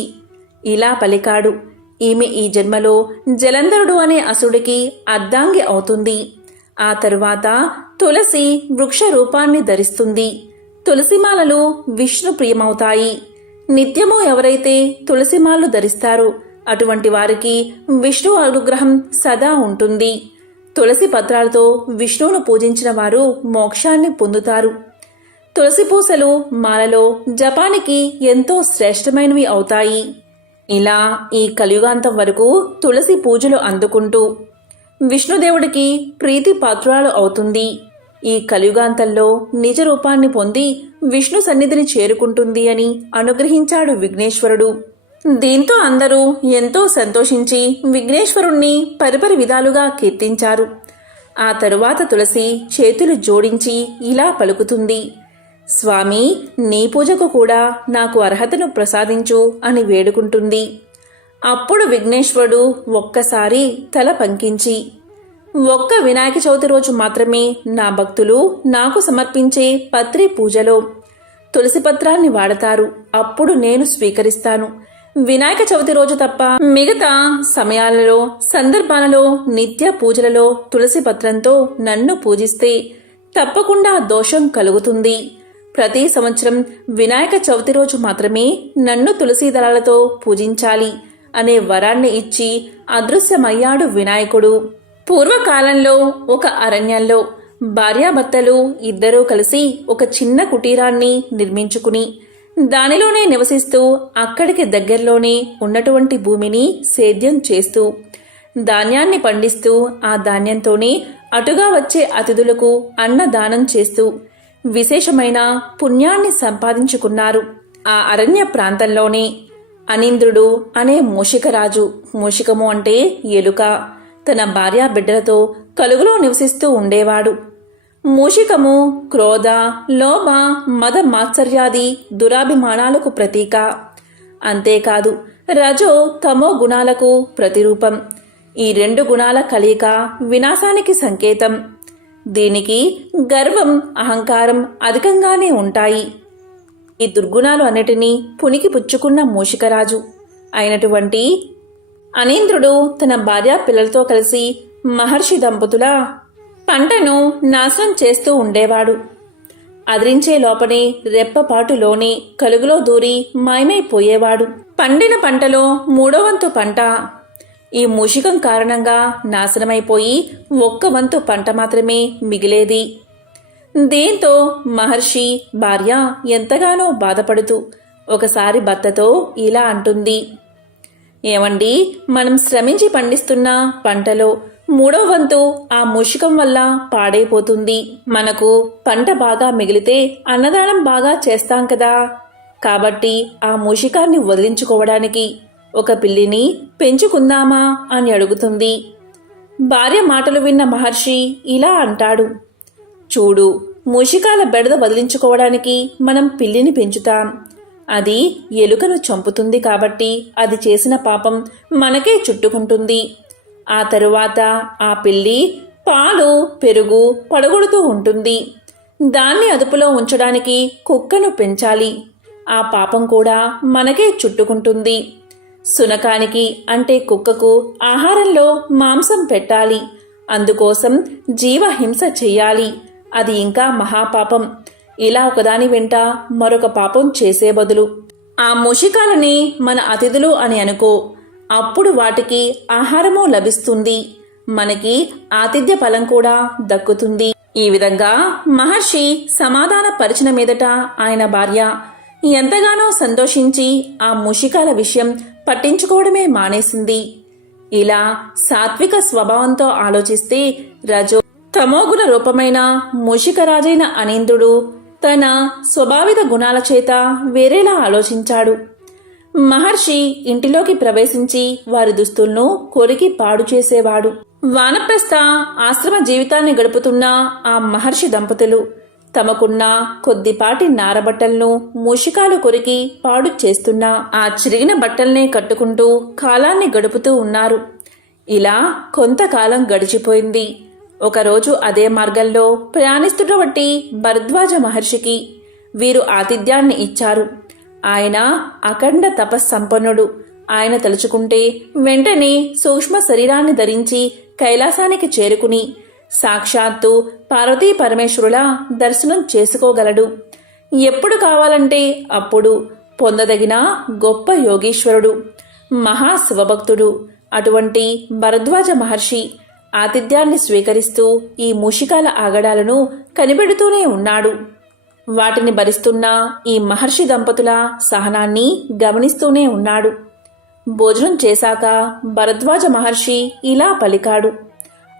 ఇలా పలికాడు, ఈమె ఈ జన్మలో జలంధరుడు అనే అసుడికి అర్ధాంగి అవుతుంది. ఆ తరువాత తులసి వృక్ష రూపాన్ని ధరిస్తుంది. తులసిమాలలు విష్ణు ప్రియమవుతాయి. నిత్యము ఎవరైతే తులసిమాలలు ధరిస్తారో అటువంటి వారికి విష్ణు అనుగ్రహం సదా ఉంటుంది. తులసి పత్రాలతో విష్ణువును పూజించిన వారు మోక్షాన్ని పొందుతారు. తులసి పూసలు మాలలో జపానికి ఎంతో శ్రేష్టమైనవి అవుతాయి. ఇలా ఈ కలియుగాంతం వరకు తులసి పూజలు అందుకుంటూ విష్ణుదేవుడికి ప్రీతి పాత్రురాలు అవుతుంది. ఈ కలియుగాంతంలో నిజ రూపాన్ని పొంది విష్ణు సన్నిధిని చేరుకుంటుంది అని అనుగ్రహించాడు విఘ్నేశ్వరుడు. దీంతో అందరూ ఎంతో సంతోషించి విఘ్నేశ్వరుణ్ణి పరిపరి విధాలుగా కీర్తించారు. ఆ తరువాత తులసి చేతులు జోడించి ఇలా పలుకుతుంది, స్వామి, నీ పూజకు కూడా నాకు అర్హతను ప్రసాదించు అని వేడుకుంటుంది. అప్పుడు విఘ్నేశ్వరుడు ఒక్కసారి తల పంకించి, ఒక్క వినాయక చవితి రోజు మాత్రమే నా భక్తులు నాకు సమర్పించే పత్రి పూజలో తులసి పత్రాన్ని వాడతారు, అప్పుడు నేను స్వీకరిస్తాను. వినాయక చవితి రోజు తప్ప మిగతా సమయాలలో సందర్భాలలో నిత్య పూజలలో తులసి పత్రంతో నన్ను పూజిస్తే తప్పకుండా దోషం కలుగుతుంది. ప్రతి సంవత్సరం వినాయక చవితి రోజు మాత్రమే నన్ను తులసి దళాలతో పూజించాలి అనే వరాన్ని ఇచ్చి అదృశ్యమయ్యాడు వినాయకుడు. పూర్వకాలంలో ఒక అరణ్యంలో భార్యాభర్తలు ఇద్దరూ కలిసి ఒక చిన్న కుటీరాన్ని నిర్మించుకుని దానిలోనే నివసిస్తూ అక్కడికి దగ్గరలోనే ఉన్నటువంటి భూమిని సేద్యం చేస్తూ ధాన్యాన్ని పండిస్తూ ఆ ధాన్యంతోనే అటుగా వచ్చే అతిథులకు అన్నదానం చేస్తూ విశేషమైన పుణ్యాన్ని సంపాదించుకున్నారు. ఆ అరణ్య ప్రాంతంలోనే అనింద్రుడు అనే మూషికరాజు, మూషికము అంటే ఎలుక, తన భార్యా బిడ్డలతో కలుగులో నివసిస్తూ ఉండేవాడు. మూషికము క్రోధ, లోభ, మద మాత్సర్యాది దురాభిమానాలకు ప్రతీక. అంతేకాదు రజో తమో గుణాలకు ప్రతిరూపం. ఈ రెండు గుణాల కలయిక వినాశానికి సంకేతం. దీనికి గర్వం, అహంకారం అధికంగానే ఉంటాయి. ఈ దుర్గుణాలు అన్నిటినీ పునికి పుచ్చుకున్న మూషికరాజు అయినటువంటి అనీంద్రుడు తన భార్య పిల్లలతో కలిసి మహర్షి దంపతుల పంటను నాశనం చేస్తూ ఉండేవాడు. అదిరించే లోపనే రెప్పపాటులోనే కలుగులో దూరి మాయమైపోయేవాడు. పండిన పంటలో 3/4 పంట ఈ మూషికం కారణంగా నాశనమైపోయి 1/4 పంట మాత్రమే మిగిలేది. దీంతో మహర్షి భార్య ఎంతగానో బాధపడుతూ ఒకసారి భర్తతో ఇలా అంటుంది, ఏమండి, మనం శ్రమించి పండిస్తున్న పంటలో 3/4 ఆ మూషికం వల్ల పాడైపోతుంది. మనకు పంట బాగా మిగిలితే అన్నదానం బాగా చేస్తాం కదా. కాబట్టి ఆ మూషికాన్ని వదిలించుకోవడానికి ఒక పిల్లిని పెంచుకుందామా అని అడుగుతుంది. భార్య మాటలు విన్న మహర్షి ఇలా అంటాడు, చూడు, మూషికాల బెడద వదిలించుకోవడానికి మనం పిల్లిని పెంచుతాం. అది ఎలుకను చంపుతుంది కాబట్టి అది చేసిన పాపం మనకే చుట్టుకుంటుంది. ఆ తరువాత ఆ పిల్లి పాలు పెరుగు పడగొడుతూ ఉంటుంది. దాన్ని అదుపులో ఉంచడానికి కుక్కను పెంచాలి. ఆ పాపం కూడా మనకే చుట్టుకుంటుంది. సునకానికి అంటే కుక్కకు ఆహారంలో మాంసం పెట్టాలి. అందుకోసం జీవహింస చెయ్యాలి. అది ఇంకా మహాపాపం. ఇలా ఒకదాని వెంట మరొక పాపం చేసే బదులు ఆ మూషికాలని మన అతిథులు అని అనుకో. అప్పుడు వాటికి ఆహారము లభిస్తుంది. మనకి ఆతిథ్య ఫలం కూడా దక్కుతుంది. ఈ విధంగా మహర్షి సమాధాన పరిచిన మీదట ఆయన భార్య ఎంతగానో సంతోషించి ఆ మూషికాల విషయం పట్టించుకోవడమే మానేసింది. ఇలా సాత్విక స్వభావంతో ఆలోచిస్తే రజో తమోగుణ రూపమైన మూషికరాజైన అనింద్రుడు తన స్వభావిత గుణాల చేత వేరేలా ఆలోచించాడు. మహర్షి ఇంటిలోకి ప్రవేశించి వారి దుస్తులను కొరికి పాడు చేసేవాడు. వానప్రస్థ ఆశ్రమ జీవితాన్ని గడుపుతున్న ఆ మహర్షి దంపతులు తమకున్న కొద్దిపాటి నారబట్టలను మూషికాలు కొరికి పాడు చేస్తున్నా ఆ చిరిగిన బట్టల్నే కట్టుకుంటూ కాలాన్ని గడుపుతూ ఉన్నారు. ఇలా కొంతకాలం గడిచిపోయింది. ఒకరోజు అదే మార్గంలో ప్రయాణిస్తున్నటువంటి భరద్వాజ మహర్షికి వీరు ఆతిథ్యాన్ని ఇచ్చారు. ఆయన అఖండ తపస్సంపన్నుడు. ఆయన తలుచుకుంటే వెంటనే సూక్ష్మ శరీరాన్ని ధరించి కైలాసానికి చేరుకుని సాక్షాత్తు పార్వతీ పరమేశ్వరుల దర్శనం చేసుకోగలడు. ఎప్పుడు కావాలంటే అప్పుడు పొందదగిన గొప్ప యోగీశ్వరుడు, మహాశివభక్తుడు. అటువంటి భరద్వాజ మహర్షి ఆతిథ్యాన్ని స్వీకరిస్తూ ఈ మూషికాల ఆగడాలను కనిపెడుతూనే ఉన్నాడు. వాటిని భరిస్తున్న ఈ మహర్షి దంపతుల సహనాన్ని గమనిస్తూనే ఉన్నాడు. భోజనం చేశాక భరద్వాజ మహర్షి ఇలా పలికాడు.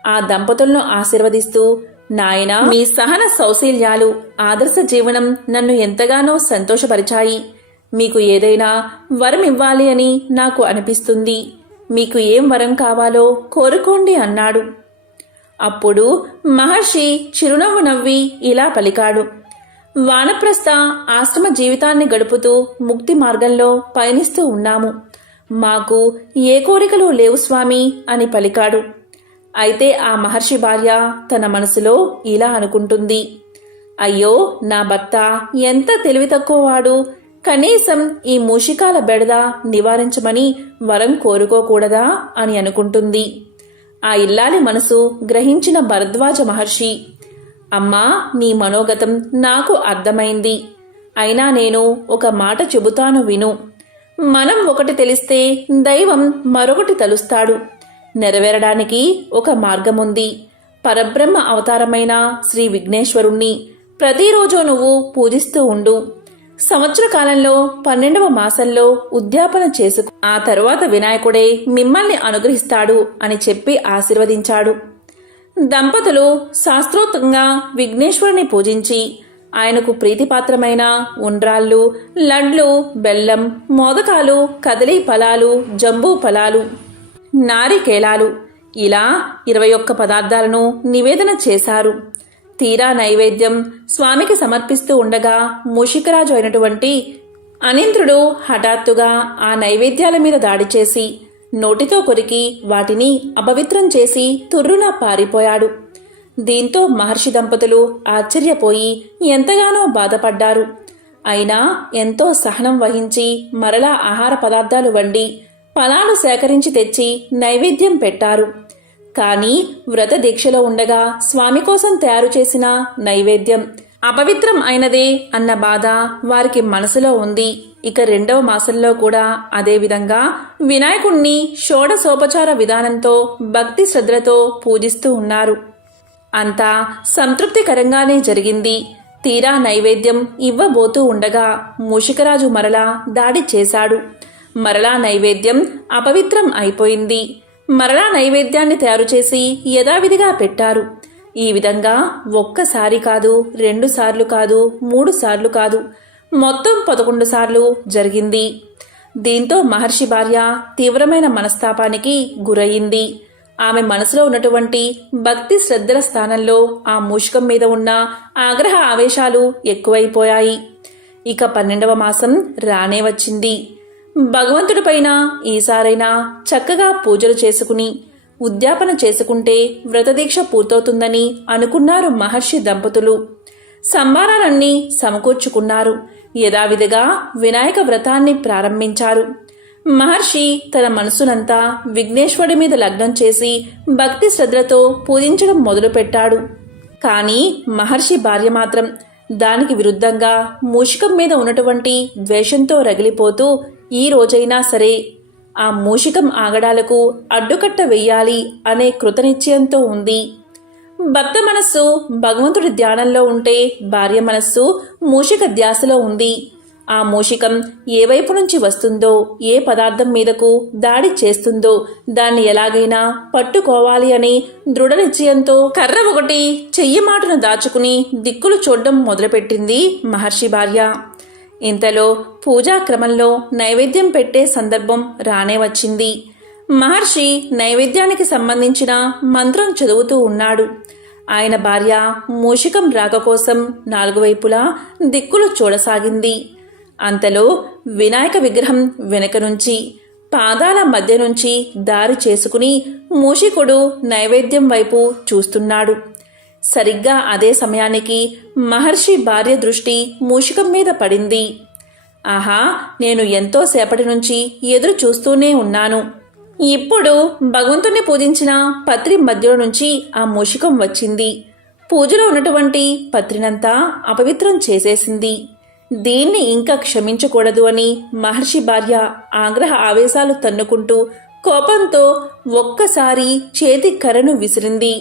ఆ దంపతులను ఆశీర్వదిస్తూ, నాయనా, మీ సహన సౌశీల్యాలు, ఆదర్శ జీవనం నన్ను ఎంతగానో సంతోషపరిచాయి. మీకు ఏదైనా వరం ఇవ్వాలి అని నాకు అనిపిస్తుంది. మీకు ఏం వరం కావాలో కోరుకోండి అన్నాడు. అప్పుడు మహర్షి చిరునవ్వు నవ్వి ఇలా పలికాడు. వానప్రస్థ ఆశ్రమ జీవితాన్ని గడుపుతూ ముక్తి మార్గంలో పయనిస్తూ ఉన్నాము. మాకు ఏ కోరికలు లేవు స్వామి అని పలికాడు. అయితే ఆ మహర్షి భార్య తన మనసులో ఇలా అనుకుంటుంది, అయ్యో, నా భర్త ఎంత తెలివి తక్కువవాడు. కనీసం ఈ మూషికాల బెడద నివారించమని వరం కోరుకోకూడదా అని అనుకుంటుంది. ఆ ఇల్లాలి మనసు గ్రహించిన భరద్వాజ మహర్షి, అమ్మా, నీ మనోగతం నాకు అర్థమైంది. అయినా నేను ఒక మాట చెబుతాను విను. మనం ఒకటి తెలిస్తే దైవం మరొకటి తలుస్తాడు. నెరవేరడానికి ఒక మార్గముంది. పరబ్రహ్మ అవతారమైన శ్రీ విఘ్నేశ్వరుణ్ణి ప్రతిరోజు నువ్వు పూజిస్తూ ఉండు. సంవత్సర కాలంలో 12వ మాసంలో ఉద్యాపన చేసుకు. ఆ తరువాత వినాయకుడే మిమ్మల్ని అనుగ్రహిస్తాడు అని చెప్పి ఆశీర్వదించాడు. దంపతులు శాస్త్రోక్తంగా విఘ్నేశ్వరుని పూజించి ఆయనకు ప్రీతిపాత్రమైన ఉండ్రాళ్ళు, లడ్లు, బెల్లం, మోదకాలు, కదలీ ఫలాలు, జంబూ ఫలాలు, నారికేలాలు ఇలా 21 పదార్థాలను నివేదన చేశారు. తీరా నైవేద్యం స్వామికి సమర్పిస్తూ ఉండగా మూషికరాజు అయినటువంటి అనింద్రుడు హఠాత్తుగా ఆ నైవేద్యాల మీద దాడి చేసి నోటితో కొరికి వాటిని అపవిత్రం చేసి తుర్రున పారిపోయాడు. దీంతో మహర్షి దంపతులు ఆశ్చర్యపోయి ఎంతగానో బాధపడ్డారు. అయినా ఎంతో సహనం వహించి మరలా ఆహార పదార్థాలు వండి ఫలాలు సేకరించి తెచ్చి నైవేద్యం పెట్టారు. కానీ వ్రత దీక్షలో ఉండగా స్వామి కోసం తయారు చేసిన నైవేద్యం అపవిత్రం అయినదే అన్న బాధ వారికి మనసులో ఉంది. ఇక 2వ మాసంలో కూడా అదేవిధంగా వినాయకుణ్ణి షోడశోపచార విధానంతో భక్తి శ్రద్ధలతో పూజిస్తూ ఉన్నారు. అంతా సంతృప్తికరంగానే జరిగింది. తీరా నైవేద్యం ఇవ్వబోతూ ఉండగా మూషికరాజు మరలా దాడి చేశాడు. మరలా నైవేద్యం అపవిత్రం అయిపోయింది. మరలా నైవేద్యాన్ని తయారు చేసి యథావిధిగా పెట్టారు. ఈ విధంగా ఒక్కసారి కాదు, 2 సార్లు కాదు, 3 సార్లు కాదు, మొత్తం 11 సార్లు జరిగింది. దీంతో మహర్షి భార్య తీవ్రమైన మనస్తాపానికి గురయింది. ఆమె మనసులో ఉన్నటువంటి భక్తి శ్రద్ధల స్థానంలో ఆ మూషికం మీద ఉన్న ఆగ్రహ ఆవేశాలు ఎక్కువైపోయాయి. ఇక 12వ మాసం రానే వచ్చింది. భగవంతుడిపైన ఈసారైనా చక్కగా పూజలు చేసుకుని ఉద్యాపన చేసుకుంటే వ్రతదీక్ష పూర్తవుతుందని అనుకున్నారు మహర్షి దంపతులు. సంభారాలన్నీ సమకూర్చుకున్నారు. యథావిధిగా వినాయక వ్రతాన్ని ప్రారంభించారు. మహర్షి తన మనసునంతా విఘ్నేశ్వరుడి మీద లగ్నం చేసి భక్తి శ్రద్ధలతో పూజించడం మొదలుపెట్టాడు. కానీ మహర్షి భార్య మాత్రం దానికి విరుద్ధంగా మూషికం మీద ఉన్నటువంటి ద్వేషంతో రగిలిపోతూ ఈ రోజైనా సరే ఆ మూషికం ఆగడాలకు అడ్డుకట్ట వెయ్యాలి అనే కృతనిశ్చయంతో ఉంది. భక్త మనస్సు భగవంతుడి ధ్యానంలో ఉంటే భార్య మనస్సు మూషిక ధ్యాసలో ఉంది. ఆ మూషికం ఏ వైపు నుంచి వస్తుందో, ఏ పదార్థం మీదకు దాడి చేస్తుందో దాన్ని ఎలాగైనా పట్టుకోవాలి అని దృఢ నిశ్చయంతో కర్ర ఒకటి చెయ్యి మాటను దాచుకుని దిక్కులు చూడడం మొదలుపెట్టింది మహర్షి భార్య. ఇంతలో పూజా క్రమంలో నైవేద్యం పెట్టే సందర్భం రానే వచ్చింది. మహర్షి నైవేద్యానికి సంబంధించిన మంత్రం చదువుతూ ఉన్నాడు. ఆయన భార్య మూషికం రాక కోసం 4 వైపులా దిక్కులు చూడసాగింది. అంతలో వినాయక విగ్రహం వెనక నుంచి పాదాల మధ్య నుంచి దారి చేసుకుని మూషికుడు నైవేద్యం వైపు చూస్తున్నాడు. సరిగ్గా అదే సమయానికి మహర్షి భార్య దృష్టి మూషికం మీద పడింది. ఆహా, నేను ఎంతో సేపటి నుంచి ఎదురు చూస్తూనే ఉన్నాను. ఇప్పుడు భగవంతుణ్ణి పూజించిన పత్రి మధ్యలో నుంచి ఆ మూషికం వచ్చింది. పూజలో ఉన్నటువంటి పత్రినంతా అపవిత్రం చేసేసింది. దీన్ని ఇంకా క్షమించకూడదు అని మహర్షి భార్య ఆగ్రహ ఆవేశాలు తన్నుకుంటూ కోపంతో ఒక్కసారి చేతి కర్రను విసిరింది.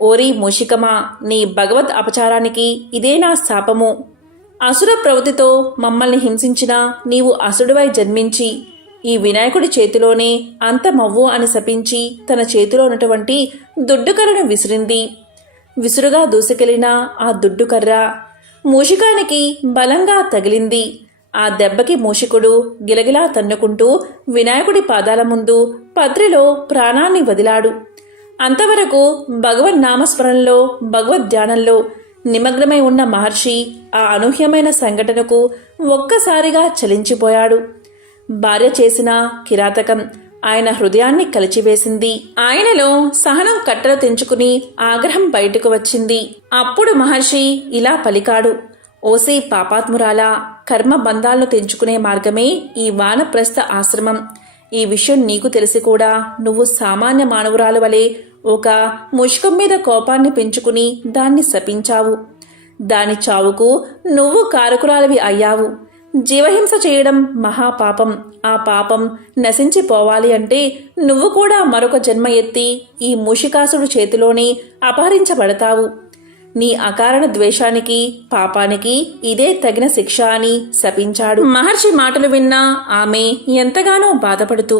ఓరి మూషికమా, నీ భగవద్ అపచారానికి ఇదే నా శాపము. అసుర ప్రవృత్తితో మమ్మల్ని హింసించిన నీవు అసురువై జన్మించి ఈ వినాయకుడి చేతిలోనే అంతమవ్వు అని శపించి తన చేతిలో ఉన్నటువంటి దుడ్డుకర్రను విసిరింది. విసురుగా దూసుకెళ్లిన ఆ దుడ్డుకర్ర మూషికానికి బలంగా తగిలింది. ఆ దెబ్బకి మూషికుడు గిలగిలా తన్నుకుంటూ వినాయకుడి పాదాల ముందు పత్రిలో ప్రాణాన్ని వదిలాడు. అంతవరకు భగవన్ నామస్మరణలో భగవద్ ధ్యానంలో నిమగ్నమై ఉన్న మహర్షి ఆ అనూహ్యమైన సంఘటనకు ఒక్కసారిగా చలించిపోయాడు. భార్య చేసిన కిరాతకం ఆయన హృదయాన్ని కలిచివేసింది. ఆయనలో సహనం కట్టలు తెంచుకుని ఆగ్రహం బయటకు వచ్చింది. అప్పుడు మహర్షి ఇలా పలికాడు. ఓసే పాపాత్మురాలా, కర్మ బంధాలను తెంచుకునే మార్గమే ఈ వానప్రస్థ ఆశ్రమం. ఈ విషయం నీకు తెలిసి కూడా నువ్వు సామాన్య మానవురాలు వలె ఒక ముష్కం మీద కోపాన్ని పెంచుకుని దాన్ని శపించావు. దాని చావుకు నువ్వు కారకురాలివి అయ్యావు. జీవహింస చేయడం మహాపాపం. ఆ పాపం నశించిపోవాలి అంటే నువ్వు కూడా మరొక జన్మ ఎత్తి ఈ మూషికాసుడు చేతిలోనే అపహరించబడతావు. నీ అకారణ ద్వేషానికి పాపానికి ఇదే తగిన శిక్ష అని శపించాడు. మహర్షి మాటలు విన్న ఆమె ఎంతగానో బాధపడుతూ,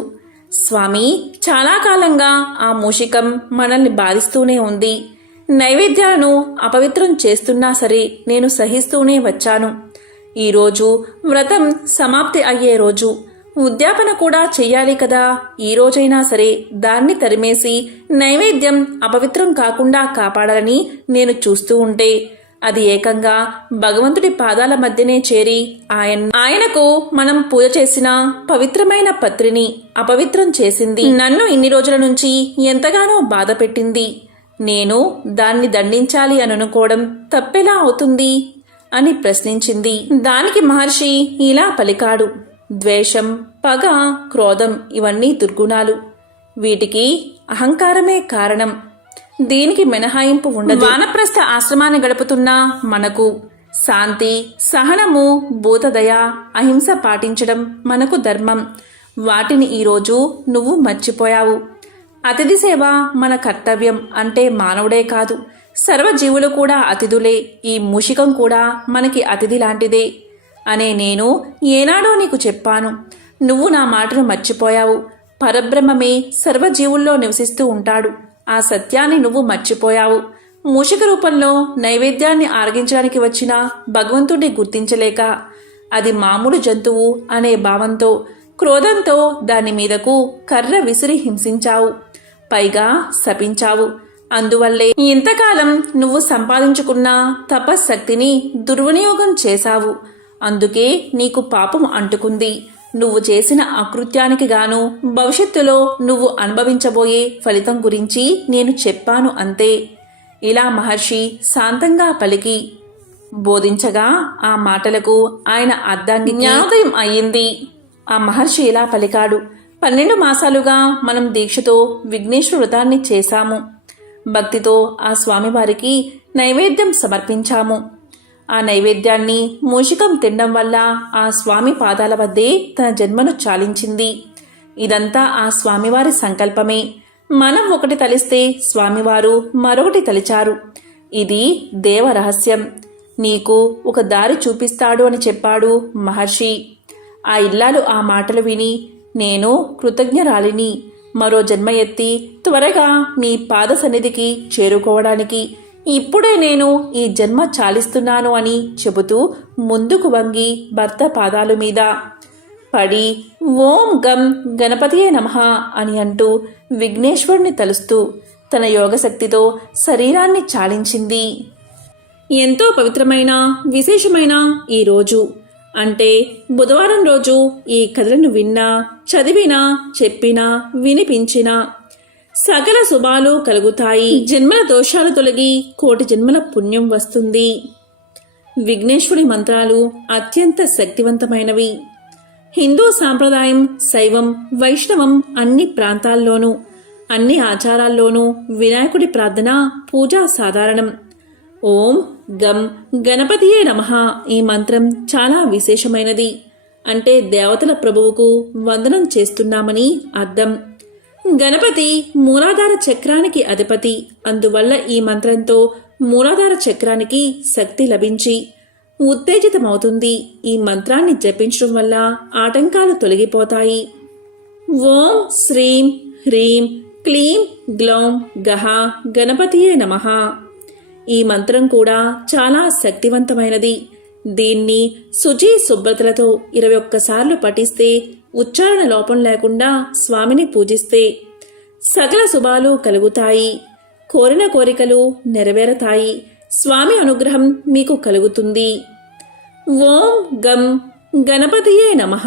స్వామి, చాలా కాలంగా ఆ మూషికం మనల్ని బాధిస్తూనే ఉంది. నైవేద్యాలను అపవిత్రం చేస్తున్నా సరే నేను సహిస్తూనే వచ్చాను. ఈరోజు వ్రతం సమాప్తి అయ్యే రోజు, ఉద్యాపన కూడా చెయ్యాలి కదా. ఈ రోజైనా సరే దాన్ని తరిమేసి నైవేద్యం అపవిత్రం కాకుండా కాపాడాలని నేను చూస్తూ ఉంటే అది ఏకంగా భగవంతుడి పాదాల మధ్యనే చేరి ఆయనకు మనం పూజ చేసిన పవిత్రమైన పత్రిని అపవిత్రం చేసింది. నన్ను ఇన్ని రోజుల నుంచి ఎంతగానో బాధ పెట్టింది. నేను దాన్ని దండించాలి అని అనుకోవడం తప్పెలా అవుతుంది అని ప్రశ్నించింది. దానికి మహర్షి ఇలా పలికాడు. ద్వేషం, పగ, క్రోధం ఇవన్నీ దుర్గుణాలు. వీటికి అహంకారమే కారణం. దీనికి మినహాయింపు ఉండదు. వానప్రస్థ ఆశ్రమాన్ని గడుపుతున్న మనకు శాంతి, సహనము, భూతదయ, అహింస పాటించడం మనకు ధర్మం. వాటిని ఈరోజు నువ్వు మర్చిపోయావు. అతిథి సేవ మన కర్తవ్యం. అంటే మానవుడే కాదు, సర్వజీవులు కూడా అతిథులే. ఈ మూషికం కూడా మనకి అతిథి లాంటిదే అనే నేను ఏనాడో నీకు చెప్పాను. నువ్వు నా మాటను మర్చిపోయావు. పరబ్రహ్మమే సర్వజీవుల్లో నివసిస్తూ ఉంటాడు. ఆ సత్యాన్ని నువ్వు మర్చిపోయావు. మూషిక రూపంలో నైవేద్యాన్ని ఆరగించడానికి వచ్చిన భగవంతుడిని గుర్తించలేక అది మామూలు జంతువు అనే భావంతో, క్రోధంతో దాని మీదకు కర్ర విసిరి హింసించావు. పైగా శపించావు. అందువల్లే ఇంతకాలం నువ్వు సంపాదించుకున్న తపశ్శక్తిని దుర్వినియోగం చేశావు. అందుకే నీకు పాపం అంటుకుంది. నువ్వు చేసిన అకృత్యానికి గాను భవిష్యత్తులో నువ్వు అనుభవించబోయే ఫలితం గురించి నేను చెప్పాను అంతే. ఇలా మహర్షి శాంతంగా పలికి బోధించగా ఆ మాటలకు ఆయన అర్థానికి జ్ఞానోదయం అయ్యింది. ఆ మహర్షి ఇలా పలికాడు. 12 మాసాలుగా మనం దీక్షతో విఘ్నేశ్వర వ్రతాన్ని చేశాము. భక్తితో ఆ స్వామివారికి నైవేద్యం సమర్పించాము. ఆ నైవేద్యాన్ని మూషికం తినడం వల్ల ఆ స్వామి పాదాల వద్దే తన జన్మను చాలించింది. ఇదంతా ఆ స్వామివారి సంకల్పమే. మనం ఒకటి తలిస్తే స్వామివారు మరొకటి తలిచారు. ఇది దేవ రహస్యం. నీకు ఒక దారి చూపిస్తాడు అని చెప్పాడు మహర్షి. ఆ ఇల్లాలు ఆ మాటలు విని, నేను కృతజ్ఞరాలిని. మరో జన్మ ఎత్తి త్వరగా నీ పాద సన్నిధికి చేరుకోవడానికి ఇప్పుడే నేను ఈ జన్మ చాలిస్తున్నాను అని చెబుతూ ముందుకు వంగి భర్త పాదాల మీద పడి ఓం గం గణపతియే నమః అని అంటూ విఘ్నేశ్వరుని తలుస్తూ తన యోగశక్తితో శరీరాన్ని చాలించింది. ఎంతో పవిత్రమైన విశేషమైన ఈ రోజు, అంటే బుధవారం రోజు ఈ కథలను విన్నా, చదివినా, చెప్పినా, వినిపించినా సకల శుభాలు కలుగుతాయి. జన్మల దోషాలు తొలగి కోటి జన్మల పుణ్యం వస్తుంది. విఘ్నేశ్వరుడి మంత్రాలు అత్యంత శక్తివంతమైనవి. హిందూ సాంప్రదాయం, శైవం, వైష్ణవం అన్ని ప్రాంతాల్లోనూ, అన్ని ఆచారాల్లోనూ వినాయకుడి ప్రార్థన, పూజ సాధారణం. ఓం గం గణపతియే నమః ఈ మంత్రం చాలా విశేషమైనది. అంటే దేవతల ప్రభువుకు వందనం చేస్తున్నామని అర్థం. గణపతి మూలాధార చక్రానికి అధిపతి. అందువల్ల ఈ మంత్రంతో మూలాధార చక్రానికి శక్తి లభించి ఉత్తేజితమవుతుంది. ఈ మంత్రాన్ని జపించడం వల్ల ఆటంకాలు తొలగిపోతాయి. ఓం శ్రీం హ్రీం క్లీం గ్లౌం గహ గణపతియే నమః ఈ మంత్రం కూడా చాలా శక్తివంతమైనది. దీన్ని శుచి శుభ్రతలతో 21 సార్లు పఠిస్తే, ఉచ్చారణ లోపం లేకుండా స్వామిని పూజిస్తే సకల శుభాలు కలుగుతాయి. కోరిన కోరికలు నెరవేరతాయి. స్వామి అనుగ్రహం మీకు కలుగుతుంది. ఓం గం గణపతియే నమః.